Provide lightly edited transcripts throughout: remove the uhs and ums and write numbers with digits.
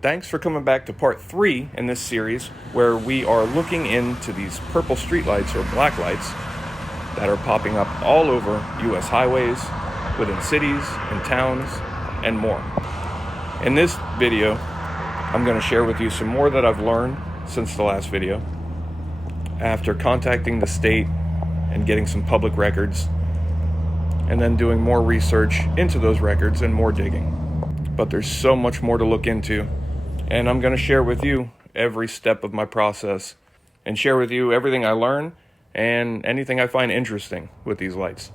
Thanks for coming back to part 3 in this series, where we are looking into these purple streetlights or black lights that are popping up all over US highways, within cities and towns, and more. In this video, I'm going to share with you some more that I've learned since the last video, after contacting the state and getting some public records, and then doing more research into those records and more digging. But there's so much more to look into, and I'm going to share with you every step of my process and share with you everything I learn and anything I find interesting with these lights,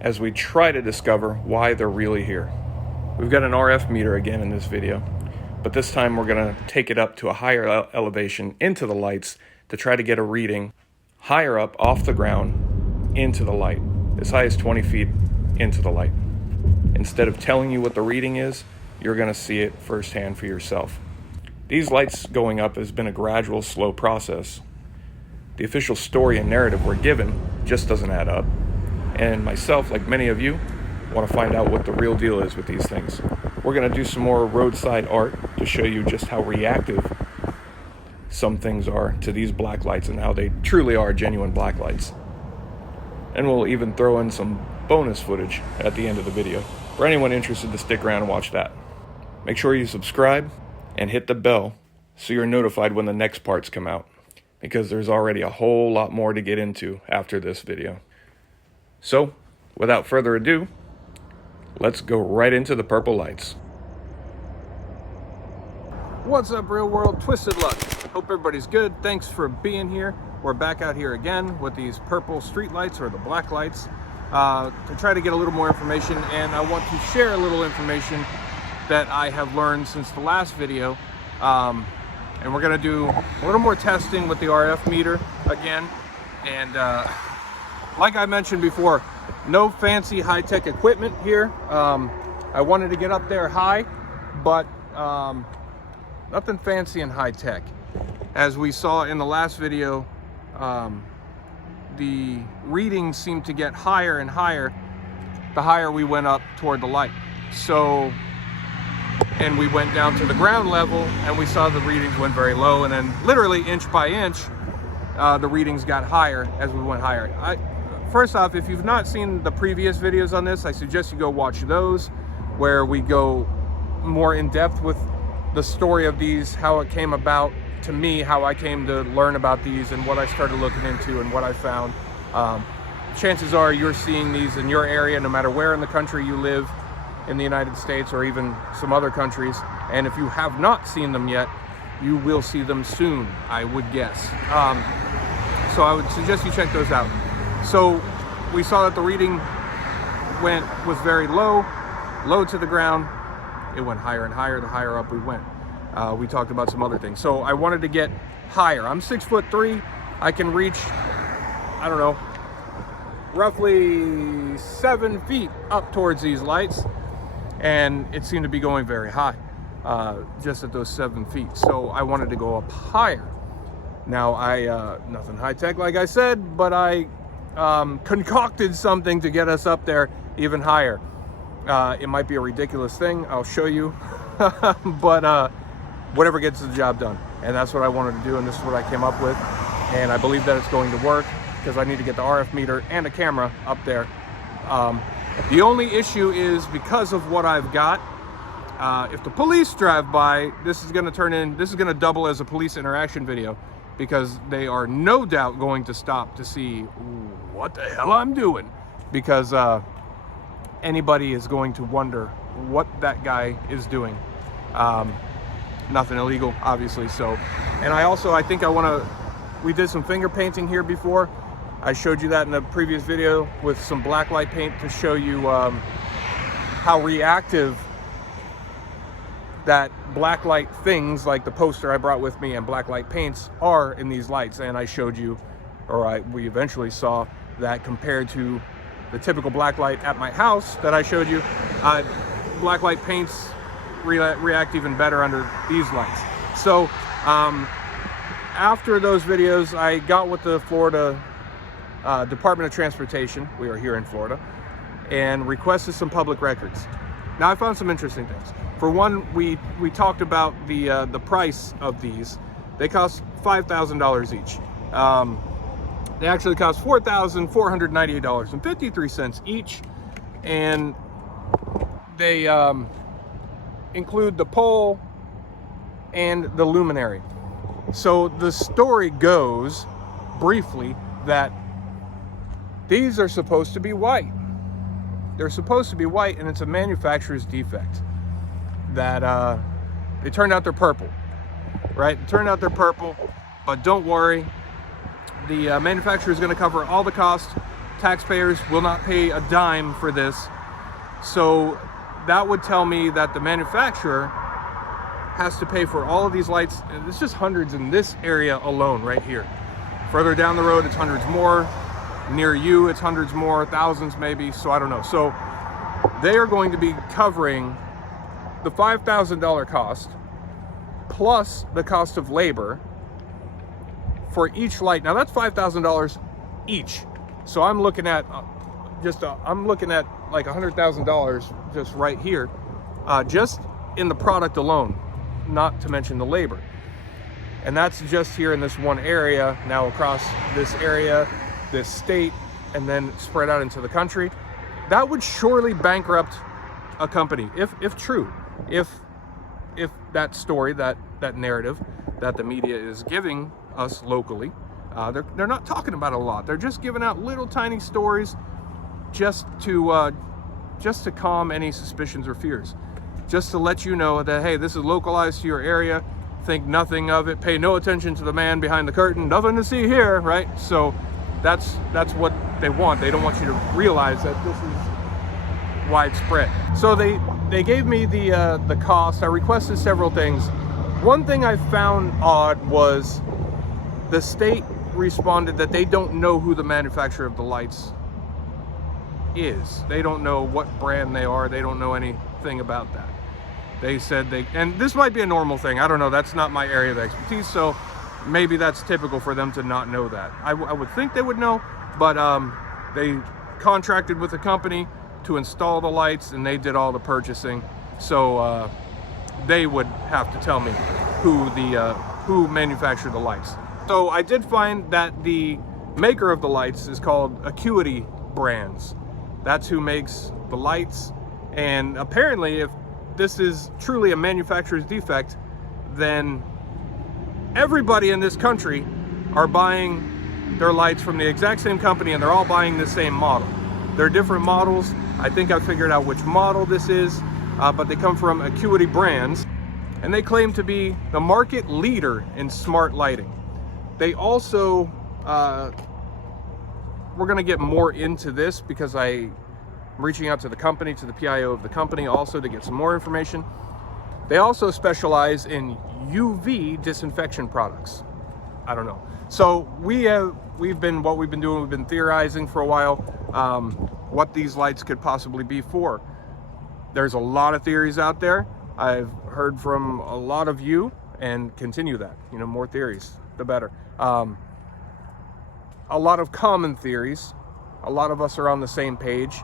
as we try to discover why they're really here. We've got an RF meter again in this video, but this time we're going to take it up to a higher elevation into the lights to try to get a reading higher up off the ground into the light, as high as 20 feet into the light. Instead of telling you what the reading is, you're going to see it firsthand for yourself. These lights going up has been a gradual, slow process. The official story and narrative we're given just doesn't add up. And myself, like many of you, want to find out what the real deal is with these things. We're going to do some more roadside art to show you just how reactive some things are to these black lights and how they truly are genuine black lights. And we'll even throw in some bonus footage at the end of the video for anyone interested to stick around and watch that. Make sure you subscribe and hit the bell so you're notified when the next parts come out, because there's already a whole lot more to get into after this video. So, without further ado, let's go right into the purple lights. What's up, real world? Twisted Luck. Hope everybody's good. Thanks for being here. We're back out here again with these purple street lights, or the black lights, to try to get a little more information. And I want to share a little information that I have learned since the last video. And we're going to do a little more testing with the RF meter again. And like I mentioned before, no fancy high-tech equipment here. I wanted to get up there high, but nothing fancy and high-tech. As we saw in the last video, the readings seemed to get higher and higher the higher we went up toward the light. So, and we went down to the ground level and we saw the readings went very low, and then literally inch by inch, the readings got higher as we went higher. First off, if you've not seen the previous videos on this, I suggest you go watch those, where we go more in depth with the story of these, how it came about to me, how I came to learn about these, and what I started looking into and what I found. Chances are you're seeing these in your area, no matter where in the country you live, in the United States or even some other countries. And if you have not seen them yet, you will see them soon, I would guess. So I would suggest you check those out. So we saw that the reading was very low to the ground. It went higher and higher the higher up we went. We talked about some other things. So I wanted to get higher. I'm 6'3". I can reach, I don't know, roughly 7 feet up towards these lights. And it seemed to be going very high, just at those 7 feet. So I wanted to go up higher. Now nothing high tech, like I said, but I concocted something to get us up there even higher. It might be a ridiculous thing, I'll show you, but whatever gets the job done. And that's what I wanted to do, and this is what I came up with. And I believe that it's going to work, because I need to get the RF meter and a camera up there. The only issue is, because of what I've got, if the police drive by, this is going to double as a police interaction video, because they are no doubt going to stop to see what the hell I'm doing, because anybody is going to wonder what that guy is doing. Nothing illegal, obviously. So, and we did some finger painting here before. I showed you that in the previous video with some black light paint to show you how reactive that black light things, like the poster I brought with me and black light paints, are in these lights. And I showed you, we eventually saw that compared to the typical black light at my house that I showed you, black light paints react even better under these lights. So after those videos, I got with the Florida Department of Transportation, we are here in Florida, and requested some public records. Now I found some interesting things. For one, we talked about the price of these. They cost $5,000 each. They actually cost $4,498.53 each, and they include the pole and the luminary. So the story goes, briefly, that these are supposed to be white. They're supposed to be white, and it's a manufacturer's defect. That it turned out they're purple, right? It turned out they're purple, but don't worry. The manufacturer is going to cover all the cost. Taxpayers will not pay a dime for this. So that would tell me that the manufacturer has to pay for all of these lights. It's just hundreds in this area alone right here. Further down the road, it's hundreds more. Near you, it's hundreds more, thousands maybe. So I don't know. So they are going to be covering the $5,000 cost plus the cost of labor for each light. Now that's $5,000 each. So I'm looking at I'm looking at like $100,000 just right here, just in the product alone, not to mention the labor. And that's just here in this one area. Now across this area, this state, and then spread out into the country. That would surely bankrupt a company, if true. If that story, that narrative that the media is giving us locally, they're not talking about it a lot. They're just giving out little tiny stories just to calm any suspicions or fears, just to let you know that, hey, this is localized to your area. Think nothing of it. Pay no attention to the man behind the curtain. Nothing to see here, right? So that's what they want. They don't want you to realize that this is widespread. So they gave me the cost. I requested several things. One thing I found odd was the state responded that they don't know who the manufacturer of the lights is. They don't know what brand they are. They don't know anything about that. They said and this might be a normal thing. I don't know. That's not my area of expertise. So maybe that's typical for them to not know that. I would think they would know, but they contracted with a company to install the lights, and they did all the purchasing. So they would have to tell me who manufactured the lights. So I did find that the maker of the lights is called Acuity Brands. That's who makes the lights. And apparently, if this is truly a manufacturer's defect, then everybody in this country are buying their lights from the exact same company, and they're all buying the same model. They're different models. I think I figured out which model this is, but they come from Acuity Brands, and they claim to be the market leader in smart lighting. They also, we're gonna get more into this because I'm reaching out to the company, to the PIO of the company also to get some more information. They also specialize in UV disinfection products. I don't know. So we've been theorizing for a while what these lights could possibly be for. There's a lot of theories out there. I've heard from a lot of you, and continue that. More theories, the better. A lot of common theories. A lot of us are on the same page.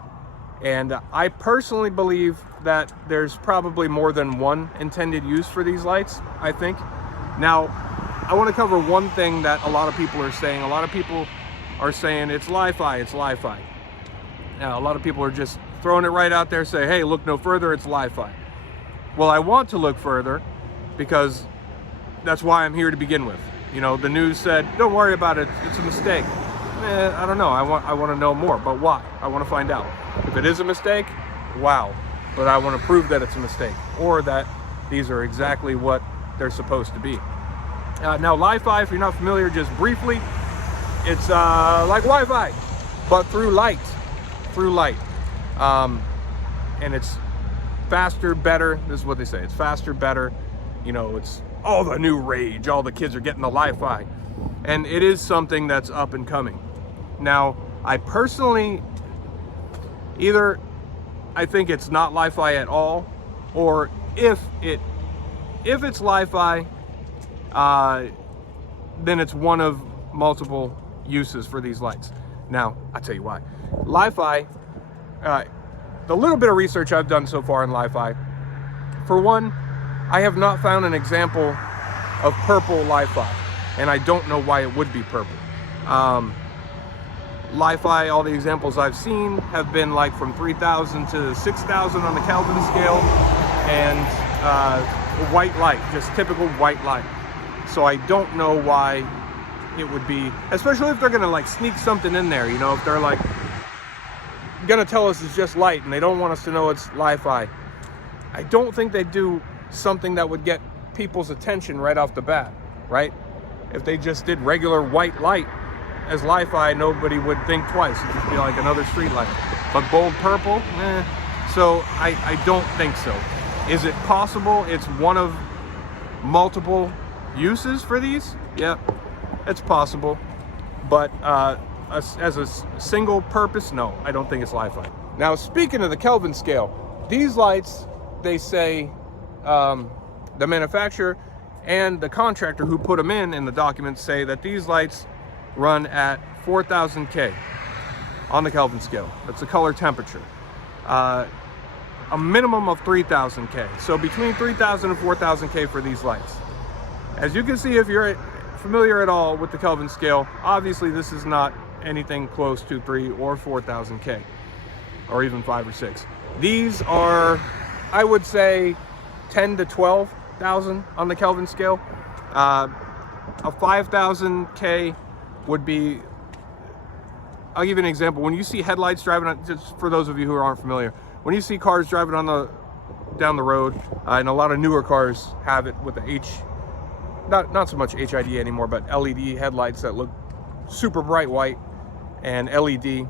And I personally believe that there's probably more than one intended use for these lights, I think. Now, I want to cover one thing that a lot of people are saying. A lot of people are saying it's Li-Fi, it's Li-Fi. Now, a lot of people are just throwing it right out there, say, hey, look no further, it's Li-Fi. Well, I want to look further because that's why I'm here to begin with. The news said, don't worry about it, it's a mistake. I don't know, I want to know more, but why? I want to find out. If it is a mistake, wow. But I want to prove that it's a mistake, or that these are exactly what they're supposed to be. Now, Li-Fi, if you're not familiar, just briefly, it's like Wi-Fi, but through light. And it's faster, better. This is what they say. It's faster, better. It's all the new rage. All the kids are getting the Li-Fi. And it is something that's up and coming. Now, I personally, either I think it's not Li-Fi at all, or if it's Li-Fi, then it's one of multiple uses for these lights. Now, I'll tell you why. Li-Fi the little bit of research I've done so far in Li-Fi, for one, I have not found an example of purple Li-Fi, and I don't know why it would be purple. Li-Fi, all the examples I've seen have been like from 3,000 to 6,000 on the Kelvin scale, and white light, just typical white light. So I don't know why it would be, especially if they're gonna like sneak something in there, you know, if they're like gonna tell us it's just light and they don't want us to know it's Li-Fi. I don't think they do something that would get people's attention right off the bat, right? If they just did regular white light as Li-Fi, nobody would think twice. It'd just be like another street light. But bold purple, So I don't think so. Is it possible it's one of multiple uses for these? Yeah, it's possible. But as a single purpose, no, I don't think it's Li-Fi. Now, speaking of the Kelvin scale, these lights, they say, the manufacturer and the contractor who put them in the documents say that these lights run at 4,000 K on the Kelvin scale. That's the color temperature. A minimum of 3,000 K. So between 3,000 and 4,000 K for these lights. As you can see, if you're familiar at all with the Kelvin scale, obviously this is not anything close to 3 or 4,000 K, or even 5 or 6. These are, I would say, 10 to 12,000 on the Kelvin scale. A 5,000 K would be, I'll give you an example. When you see headlights driving on, just for those of you who aren't familiar, when you see cars driving on down the road, and a lot of newer cars have it with the not so much HID anymore, but LED headlights that look super bright white and LED,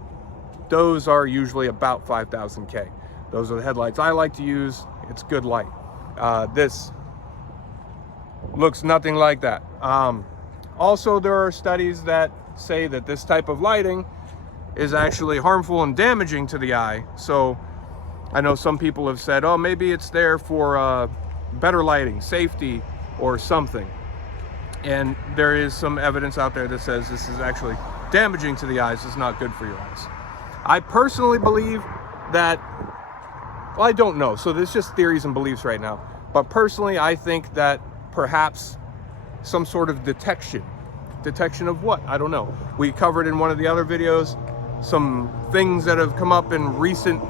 those are usually about 5,000 K. Those are the headlights I like to use. It's good light. This looks nothing like that. Also, there are studies that say that this type of lighting is actually harmful and damaging to the eye. So I know some people have said, oh, maybe it's there for better lighting, safety, or something. And there is some evidence out there that says this is actually damaging to the eyes. It's not good for your eyes. I personally believe that, well, I don't know. So there's just theories and beliefs right now. But personally, I think that perhaps some sort of detection of what? I don't know. We covered in one of the other videos some things that have come up in recent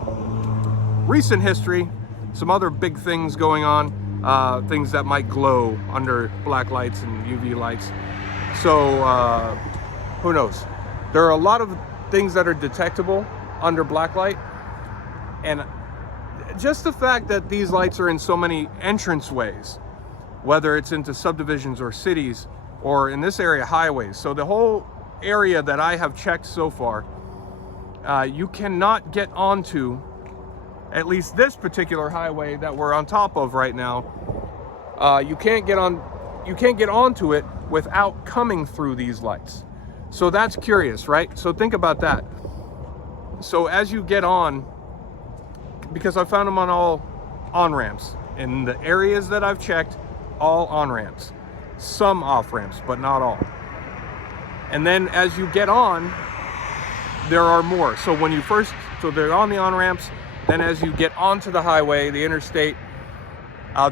history, some other big things going on, things that might glow under black lights and UV lights. So who knows? There are a lot of things that are detectable under black light, and just the fact that these lights are in so many entranceways, whether it's into subdivisions or cities, or in this area, highways. So the whole area that I have checked so far, you cannot get onto, at least this particular highway that we're on top of right now, you can't get onto it without coming through these lights. So that's curious, right? So think about that. So as you get on, because I found them on all on-ramps, in the areas that I've checked, all on-ramps, some off-ramps, but not all. And then as you get on, there are more. So when you first, so they're on the on-ramps, then as you get onto the highway, the interstate,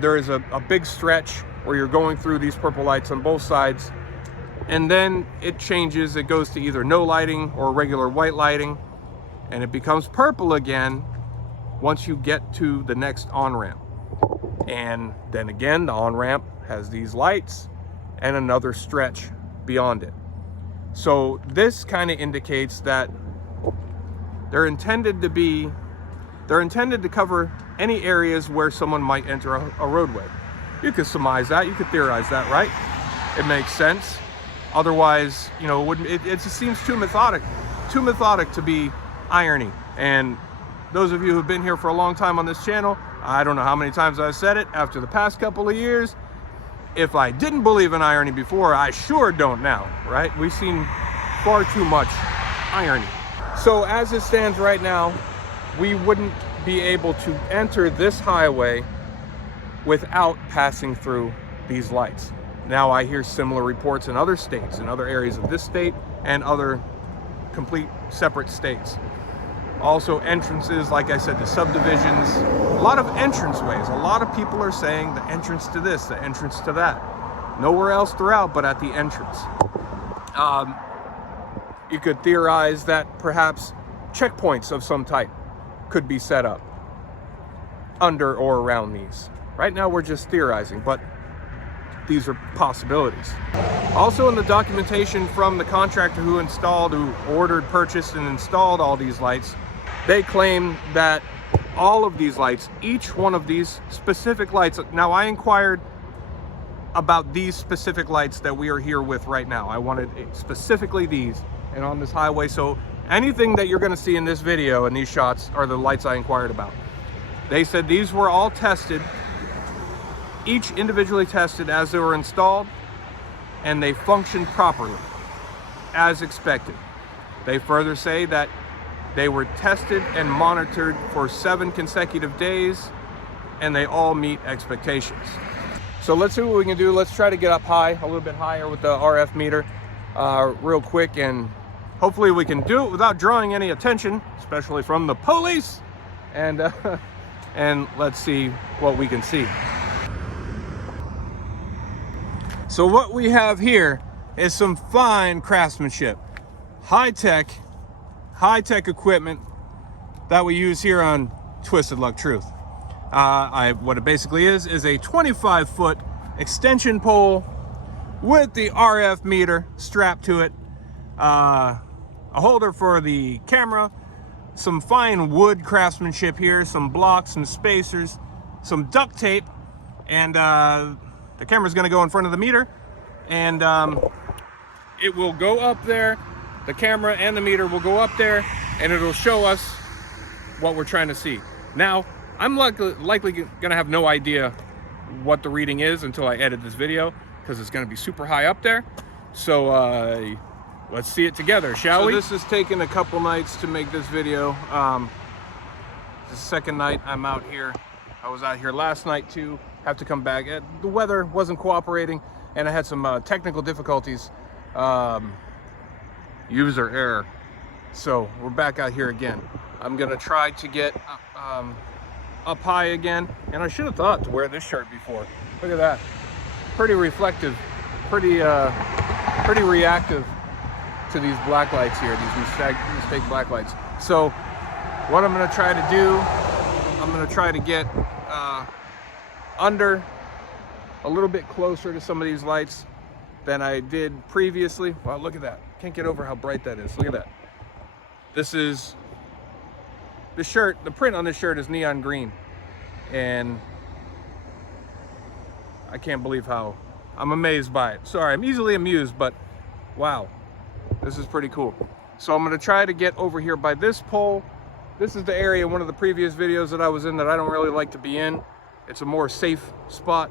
there is a big stretch where you're going through these purple lights on both sides. And then it changes, it goes to either no lighting or regular white lighting, and it becomes purple again once you get to the next on-ramp. And then again, the on-ramp has these lights and another stretch beyond it. So this kind of indicates that they're intended to cover any areas where someone might enter a roadway. You could surmise that, you could theorize that, right? It makes sense. Otherwise, you know, it just seems too methodic to be irony. And those of you who've been here for a long time on this channel, I don't know how many times I've said it after the past couple of years. If I didn't believe in irony before, I sure don't now, right? We've seen far too much irony. So as it stands right now, we wouldn't be able to enter this highway without passing through these lights. Now I hear similar reports in other states, in other areas of this state and other complete separate states. Also entrances, like I said, to subdivisions. A lot of entranceways. A lot of people are saying the entrance to this, the entrance to that. Nowhere else throughout but at the entrance. You could theorize that perhaps checkpoints of some type could be set up under or around these. Right now we're just theorizing, but these are possibilities. Also in the documentation from the contractor who ordered, purchased, and installed all these lights, they claim that all of these lights, each one of these specific lights, now I inquired about these specific lights that we are here with right now. I wanted specifically these and on this highway. So anything that you're gonna see in this video and these shots are the lights I inquired about. They said these were all tested, each individually tested as they were installed, and they functioned properly, as expected. They further say that they were tested and monitored for 7 consecutive days, and they all meet expectations. So let's see what we can do. Let's try to get up high, a little bit higher with the RF meter real quick, and hopefully we can do it without drawing any attention, especially from the police, and let's see what we can see. So what we have here is some fine craftsmanship, high-tech equipment that we use here on Twisted Luck Truth. What it basically is a 25-foot extension pole with the RF meter strapped to it, a holder for the camera, some fine wood craftsmanship here, some blocks, some spacers, some duct tape, and the camera's going to go in front of the meter, and it will go up there. The camera and the meter will go up there, and it'll show us what we're trying to see. Now, I'm likely going to have no idea what the reading is until I edit this video, because it's going to be super high up there. So let's see it together, shall we? So this has taken a couple nights to make this video. The second night I'm out here. I was out here last night too. Have to come back. The weather wasn't cooperating, and I had some technical difficulties. User error. So we're back out here again. I'm gonna try to get up high again, and I should have thought to wear this shirt before. Look at that. Pretty reflective, pretty reactive to these black lights here, these mistake black lights. So what I'm gonna try to do, I'm gonna try to get under a little bit closer to some of these lights than I did previously. Wow, look at that. Can't get over how bright that is. Look at that. This is the shirt, the print on this shirt is neon green, and I can't believe how I'm amazed by it. Sorry, I'm easily amused, but wow, this is pretty cool. So I'm gonna try to get over here by this pole. This is the area in one of the previous videos that I was in that I don't really like to be in. It's a more safe spot,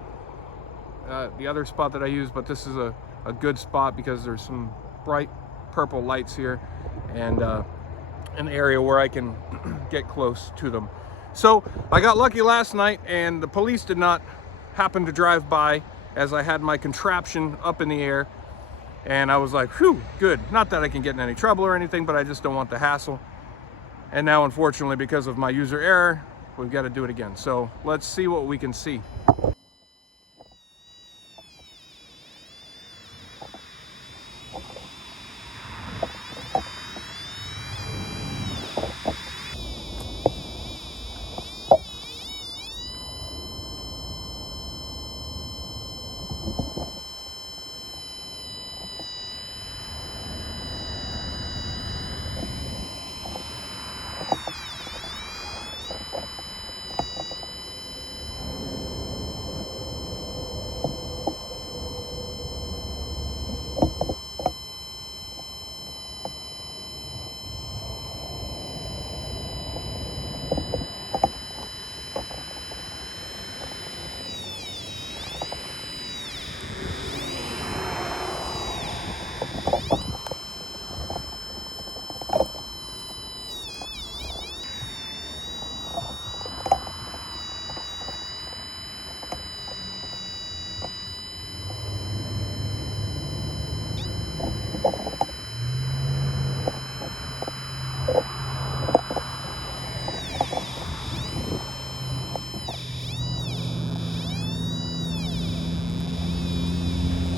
the other spot that I use, but this is a good spot because there's some bright purple lights here, and an area where I can get close to them. So I got lucky last night, and the police did not happen to drive by as I had my contraption up in the air, and I was like, whew, good. Not that I can get in any trouble or anything, but I just don't want the hassle. And now, unfortunately, because of my user error, we've got to do it again. So let's see what we can see.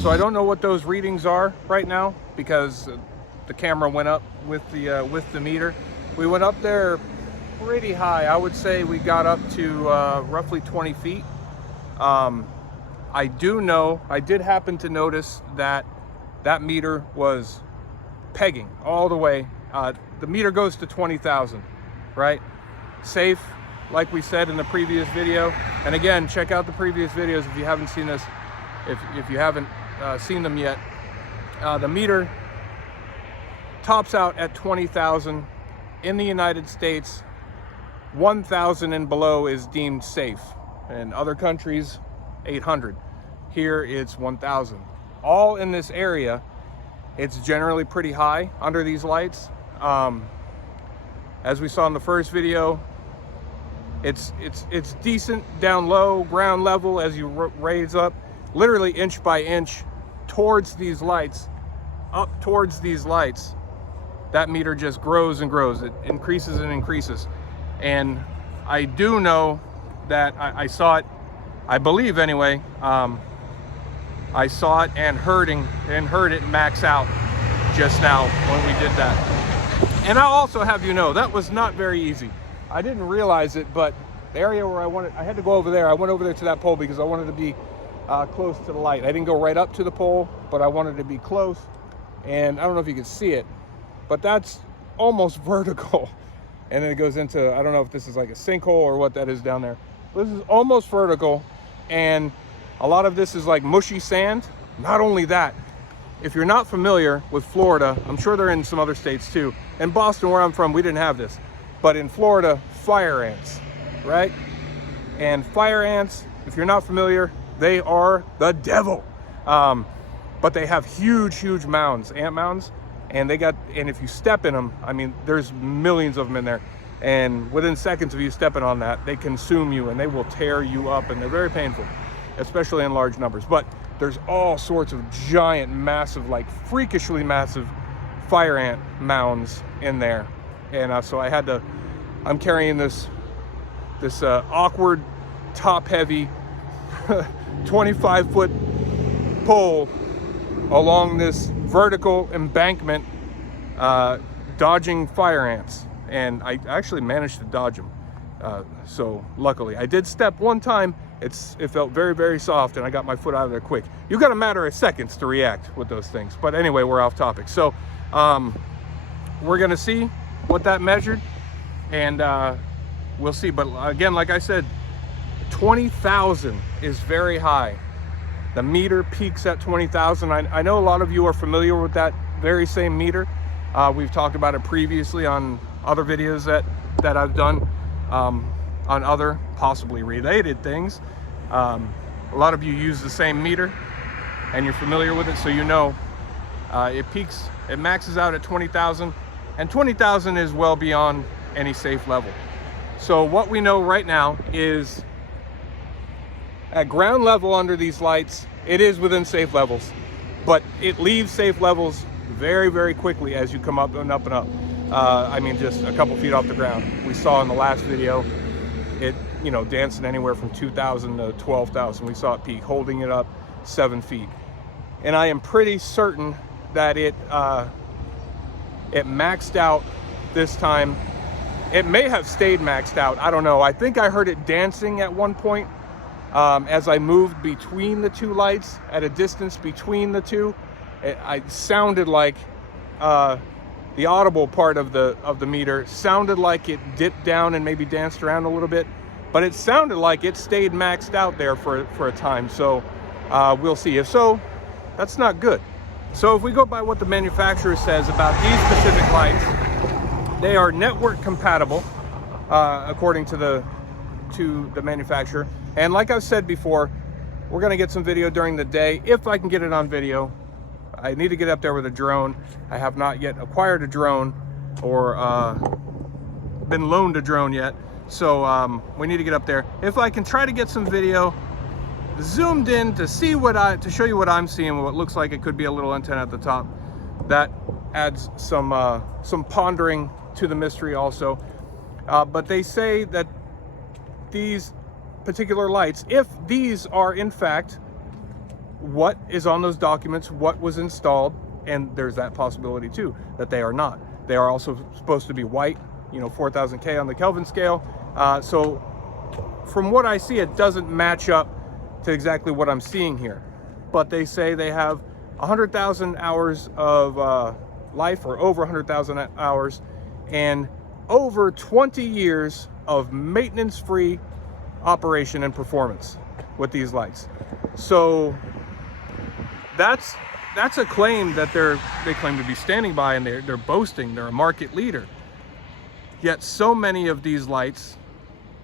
So I don't know what those readings are right now because the camera went up with the meter. We went up there pretty high. I would say we got up to roughly 20 feet. I did happen to notice that that meter was pegging all the way. The meter goes to 20,000, right? Safe, like we said in the previous video. And again, check out the previous videos if you haven't seen this. If you haven't seen them yet, the meter tops out at 20,000 in the United States. 1,000 and below is deemed safe. In other countries, 800. Here it's 1,000. All in this area, it's generally pretty high under these lights. As we saw in the first video, it's decent down low, ground level as you raise up, literally inch by inch towards these lights, up towards these lights. That meter just grows and grows. It increases and increases. And I do know that I saw it, I believe anyway, I saw it and heard it max out just now when we did that. And I'll also have you know, that was not very easy. I didn't realize it, but the area where I had to go over there. I went over there to that pole because I wanted to be close to the light. I didn't go right up to the pole, but I wanted to be close. And I don't know if you can see it, but that's almost vertical. And then it goes into, I don't know if this is like a sinkhole or what that is down there. This is almost vertical, and a lot of this is like mushy sand. Not only that, if you're not familiar with Florida, I'm sure they're in some other states too. In Boston, where I'm from, we didn't have this. But in Florida, fire ants, right? And fire ants, if you're not familiar, they are the devil. But they have huge, huge mounds, ant mounds. And if you step in them, I mean, there's millions of them in there. And within seconds of you stepping on that, they consume you and they will tear you up, and they're very painful, especially in large numbers. But there's all sorts of giant, massive, like freakishly massive fire ant mounds in there. And so I'm carrying this awkward, top-heavy, 25-foot pole along this vertical embankment, dodging fire ants. And I actually managed to dodge them. So luckily, I did step one time. It felt very, very soft, and I got my foot out of there quick. You got a matter of seconds to react with those things. But anyway, we're off topic. So we're gonna see what that measured, and we'll see. But again, like I said, 20,000 is very high. The meter peaks at 20,000. I know a lot of you are familiar with that very same meter. We've talked about it previously on other videos that I've done on other possibly related things. A lot of you use the same meter and you're familiar with it, so you know it maxes out at 20,000, and 20,000 is well beyond any safe level. So what we know right now is at ground level under these lights, it is within safe levels, but it leaves safe levels very, very quickly as you come up and up and up. I mean, just a couple feet off the ground. We saw in the last video, it, dancing anywhere from 2,000 to 12,000. We saw it peak, holding it up 7 feet. And I am pretty certain that it maxed out this time. It may have stayed maxed out. I don't know. I think I heard it dancing at one point as I moved between the two lights at a distance between the two. It sounded like the audible part of the meter sounded like it dipped down and maybe danced around a little bit, but it sounded like it stayed maxed out there for a time. So we'll see. If so, that's not good. So if we go by what the manufacturer says about these specific lights, they are network compatible according to the manufacturer. And like I've said before, we're gonna get some video during the day if I can get it on video. I need to get up there with a drone. I have not yet acquired a drone or been loaned a drone yet. So we need to get up there. If I can try to get some video zoomed in to show you what I'm seeing, what looks like it could be a little antenna at the top, that adds some pondering to the mystery also. But they say that these particular lights, if these are in fact what is on those documents, what was installed, and there's that possibility too, that they are not. They are also supposed to be white, you know, 4,000 K on the Kelvin scale. So from what I see, it doesn't match up to exactly what I'm seeing here. But they say they have 100,000 hours of life, or over 100,000 hours, and over 20 years of maintenance-free operation and performance with these lights. So that's a claim that they claim to be standing by, and they're boasting they're a market leader. Yet so many of these lights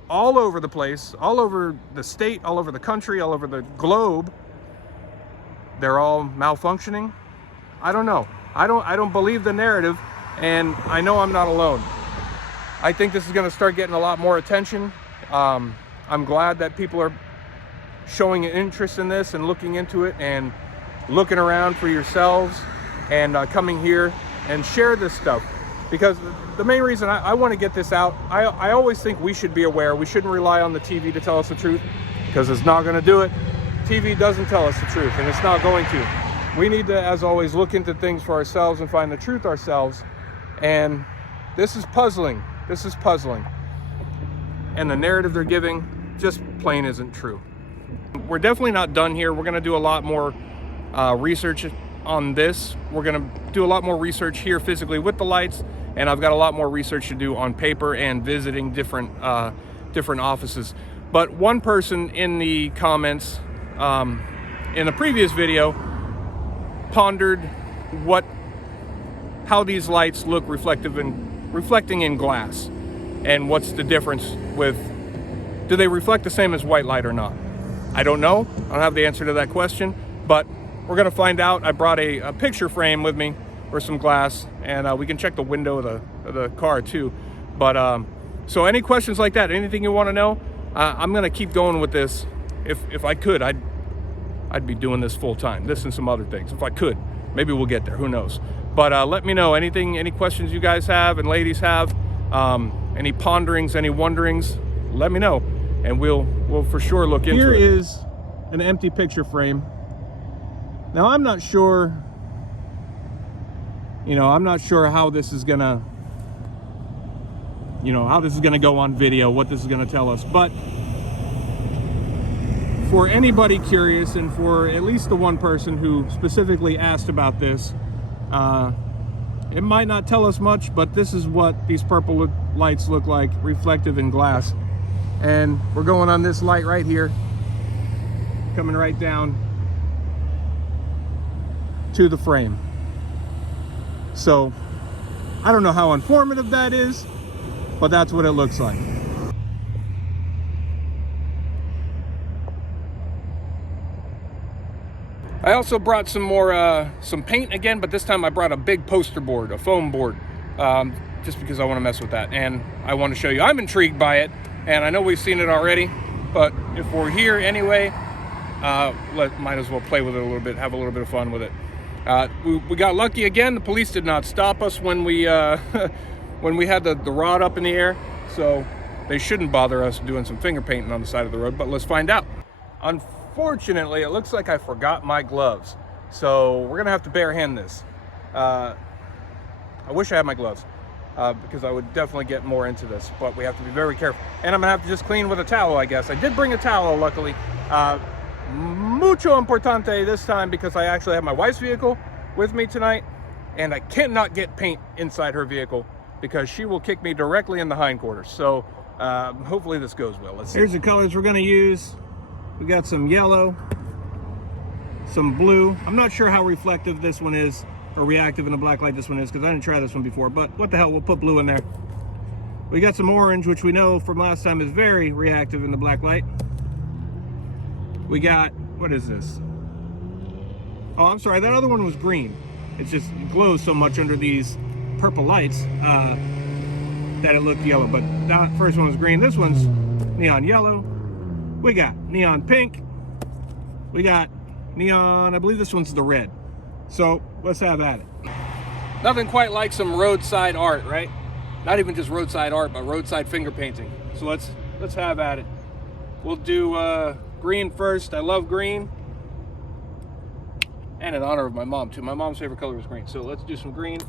all over the place, all over the state, all over the country, all over the globe, they're all malfunctioning. I don't know. I don't believe the narrative, and I know I'm not alone. I think this is going to start getting a lot more attention. I'm glad that people are showing an interest in this and looking into it and looking around for yourselves and coming here and share this stuff. Because the main reason I want to get this out, I always think we should be aware. We shouldn't rely on the TV to tell us the truth, because it's not going to do it. TV doesn't tell us the truth, and it's not going to. We need to, as always, look into things for ourselves and find the truth ourselves. And this is puzzling. This is puzzling. And the narrative they're giving just plain isn't true. We're definitely not done here. We're going to do a lot more research on this. We're going to do a lot more research here physically with the lights, and I've got a lot more research to do on paper and visiting different offices. But one person in the comments in the previous video pondered how these lights look reflecting in glass, and what's the difference with, do they reflect the same as white light or not? I don't know. I don't have the answer to that question, but we're going to find out. I brought a picture frame with me or some glass, and we can check the window of the car too. But so any questions like that, anything you want to know, I'm going to keep going with this. If I could, I'd be doing this full time, this and some other things. If I could, maybe we'll get there, who knows. But let me know any questions you guys have and ladies have, any ponderings, any wonderings, let me know, and we'll for sure look into it. Here is an empty picture frame. Now I'm not sure, I'm not sure how this is gonna, how this is gonna go on video, what this is gonna tell us. But for anybody curious, and for at least the one person who specifically asked about this, it might not tell us much, but this is what these purple lights look like, reflective in glass. And we're going on this light right here, coming right down to the frame. So I don't know how informative that is, but that's what it looks like. I also brought some more some paint again, but this time I brought a big poster board, a foam board, just because I want to mess with that, and I want to show you. I'm intrigued by it, and I know we've seen it already, but if we're here anyway, might as well play with it a little bit, have a little bit of fun with it. We got lucky again. The police did not stop us when we when we had the rod up in the air, so they shouldn't bother us doing some finger painting on the side of the road. But let's find out. Unfortunately, it looks like I forgot my gloves, so we're gonna have to bare hand this. I wish I had my gloves, because I would definitely get more into this, but we have to be very careful. And I'm gonna have to just clean with a towel, I guess. I did bring a towel, luckily. Mucho importante this time, because I actually have my wife's vehicle with me tonight, and I cannot get paint inside her vehicle because she will kick me directly in the hindquarters. So hopefully this goes well. Let's see. Here's the colors we're gonna use. We got some yellow, some blue. I'm not sure how reflective this one is, or reactive in the black light this one is, because I didn't try this one before, but what the hell, we'll put blue in there. We got some orange, which we know from last time is very reactive in the black light. We got, what is this? Oh, I'm sorry, that other one was green. It glows so much under these purple lights that it looked yellow, but that first one was green. This one's neon yellow. We got neon pink. We got neon, I believe this one's the red. So let's have at it. Nothing quite like some roadside art, right? Not even just roadside art, but roadside finger painting. So let's have at it. We'll do green first. I love green. And in honor of my mom too. My mom's favorite color is green. So let's do some green.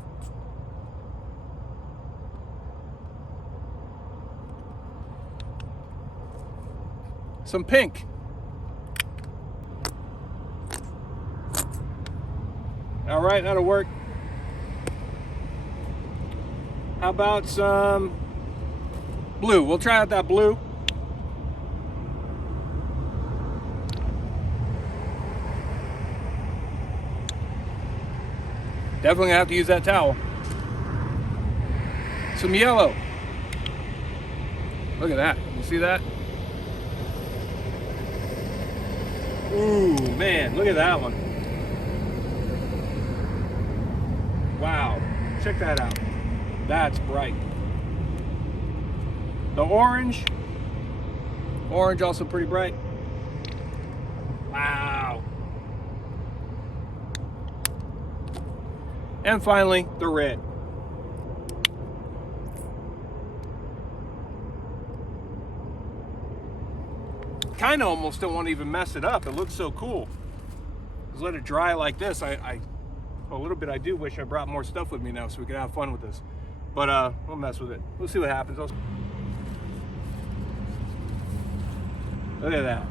Some pink. All right, that'll work. How about some blue? We'll try out that blue. Definitely gonna have to use that towel. Some yellow. Look at that. You see that? Ooh, man, look at that one. Wow, check that out. That's bright. The orange. Orange also pretty bright. Wow. And finally, the red. Kind of almost don't want to even mess it up. It looks so cool. Just let it dry like this. A little bit I do wish I brought more stuff with me now so we could have fun with this. But we'll mess with it. We'll see what happens. Look at that.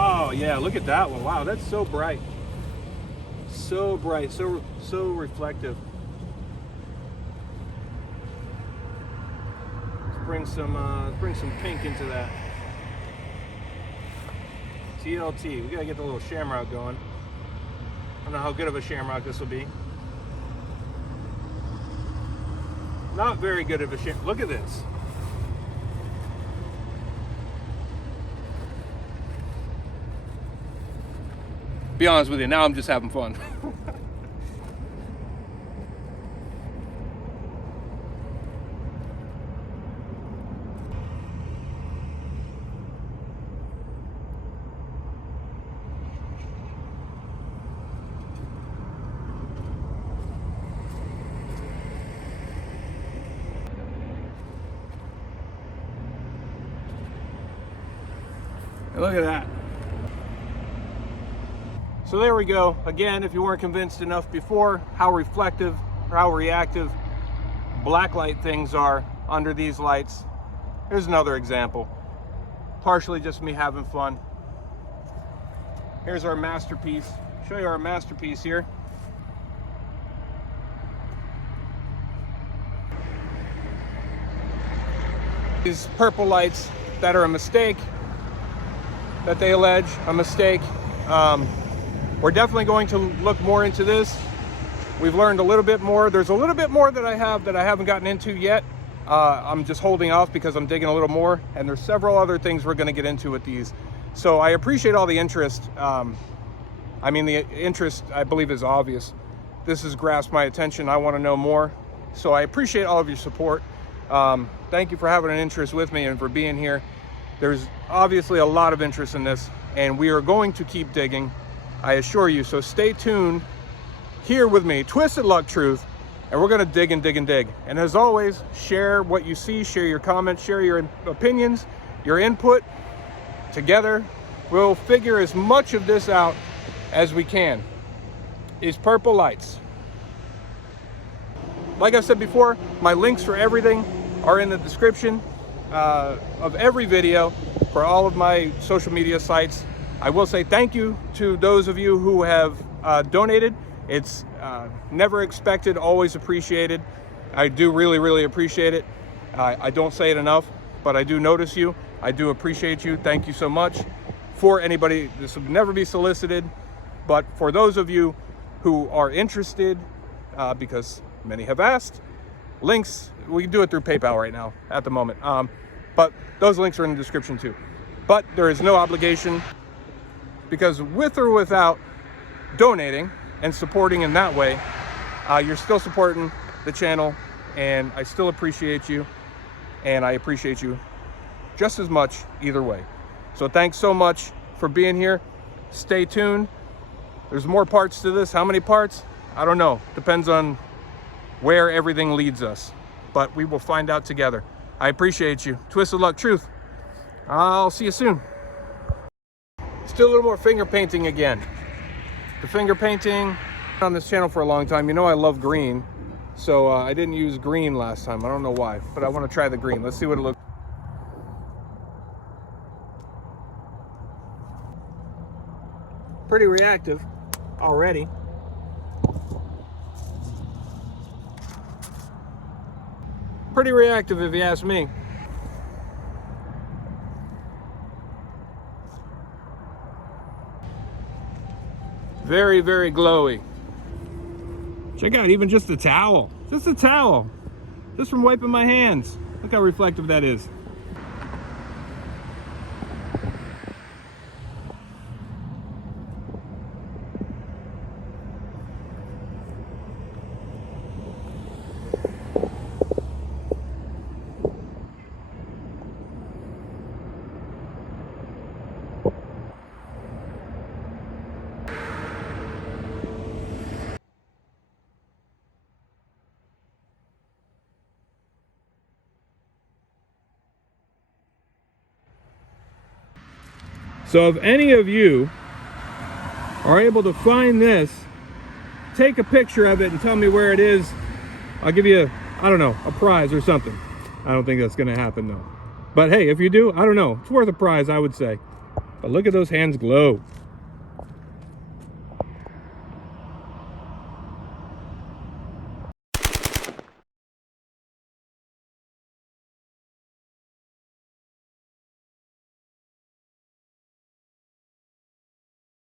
Oh yeah, look at that one. Wow, that's so bright. So bright, so reflective. Let's bring some pink into that. TLT. We gotta get the little shamrock going. I don't know how good of a shamrock this will be. Not very good of a shamrock. Look at this. Be honest with you, now I'm just having fun. And look at that. So there we go. Again, if you weren't convinced enough before how reflective or how reactive black light things are under these lights, here's another example. Partially just me having fun. Here's our masterpiece. Show you our masterpiece here. These purple lights that are a mistake, that they allege a mistake. We're definitely going to look more into this. We've learned a little bit more. There's a little bit more that I haven't gotten into yet. I'm just holding off because I'm digging a little more, and there's several other things we're going to get into with these. So I appreciate all the interest. I mean, the interest, I believe, is obvious. This has grasped my attention. I want to know more. So I appreciate all of your support. Thank you for having an interest with me and for being here. There's obviously a lot of interest in this, and we are going to keep digging, I assure you. So stay tuned here with me, Twisted Luck Truth, and we're going to dig and dig and dig. And as always, share what you see, share your comments, share your opinions, your input. Together, we'll figure as much of this out as we can. These purple lights. Like I said before, my links for everything are in the description of every video for all of my social media sites. I will say thank you to those of you who have donated. It's never expected, always appreciated. I do really, really appreciate it. I don't say it enough, but I do notice you. I do appreciate you. Thank you so much. For anybody, this will never be solicited, but for those of you who are interested, because many have asked, links, we can do it through PayPal right now at the moment. But those links are in the description too. But there is no obligation, because with or without donating and supporting in that way, you're still supporting the channel, and I still appreciate you, and I appreciate you just as much either way. So thanks so much for being here. Stay tuned. There's more parts to this. How many parts? I don't know. Depends on where everything leads us, but we will find out together. I appreciate you. Twist of Luck Truth. I'll see you soon. Still a little more finger painting again. The finger painting on this channel for a long time. You know I love green, so I didn't use green last time. I don't know why, but I want to try the green. Let's see what it looks. Pretty reactive already. Pretty reactive if you ask me. Very, very glowy. Check out even just a towel. Just a towel. Just from wiping my hands. Look how reflective that is. So if any of you are able to find this, take a picture of it and tell me where it is. I'll give you, I don't know, a prize or something. I don't think that's gonna happen though. But hey, if you do, I don't know. It's worth a prize, I would say. But look at those hands glow.